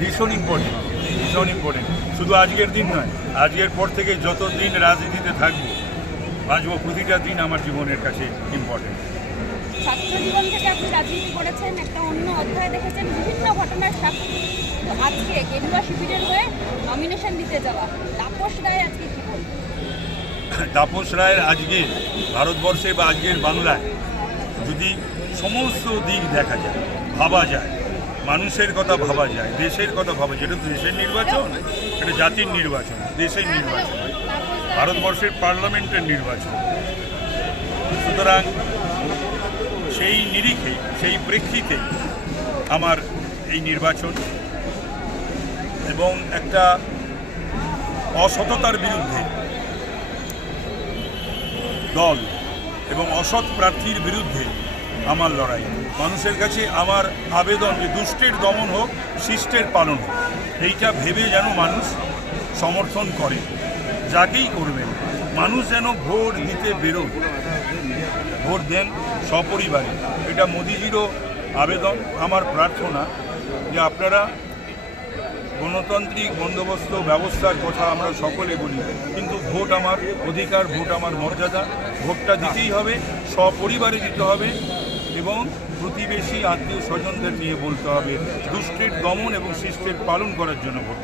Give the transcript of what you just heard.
ভীষণ ইম্পর্টেন্ট ভীষণ ইম্পর্টেন্ট শুধু আজকের দিন নয়, আজকের পর থেকে যত দিন রাজনীতিতে থাকব, বাঁচবো প্রতিটা দিন আমার জীবনের কাছে ইম্পর্টেন্ট ছাত্র জীবন থেকে আপনি রাজনীতি করেছেন একটা অন্য অধ্যায় দেখেছেন বিভিন্ন ঘটনার সাক্ষী তো আজকে গেরুয়া শিবিরের হয়ে নমিনেশন দিতে যাওয়া। তাপস রায় আজকে কি বলবেন? তাপস রায়ের আজকে ভারতবর্ষে বা আজকের বাংলায় যদি সমস্ত দিক দেখা যায় ভাবা যায় মানুষের কথা ভাবা যায় দেশের কথা ভাবা যায় এটা তো দেশের নির্বাচন এটা জাতির নির্বাচন দেশের নির্বাচন। ভারতবর্ষের পার্লামেন্টের নির্বাচন। সুতরাং সেই নিরিখে, সেই প্রেক্ষিতে আমার এই নির্বাচন এবং একটা অসততার বিরুদ্ধে দল এবং অসৎ প্রার্থীর বিরুদ্ধে আমার লড়াই। মানুষের কাছে আমার আবেদন যে দুষ্টের দমন হোক, শিষ্টের পালন হোক, এইটা ভেবে যেন মানুষ সমর্থন করে, যাকেই করবেন। মানুষ যেন ভোট দিতে বেরোন ভোট দেন সপরিবারে। এটা মোদিজিরও আবেদন, আমার প্রার্থনা যে আপনারা গণতান্ত্রিক বন্দোবস্ত ব্যবস্থার কথা আমরা সকলে বলি, কিন্তু ভোট আমার অধিকার, ভোট আমার মর্যাদা, ভোটটা দিতেই হবে, সপরিবারে দিতে হবে এবং প্রতিবেশী আত্মীয় স্বজনদের নিয়ে বলতে হবে, দুষ্টের দমন এবং শিষ্টের পালন করার জন্য ভোট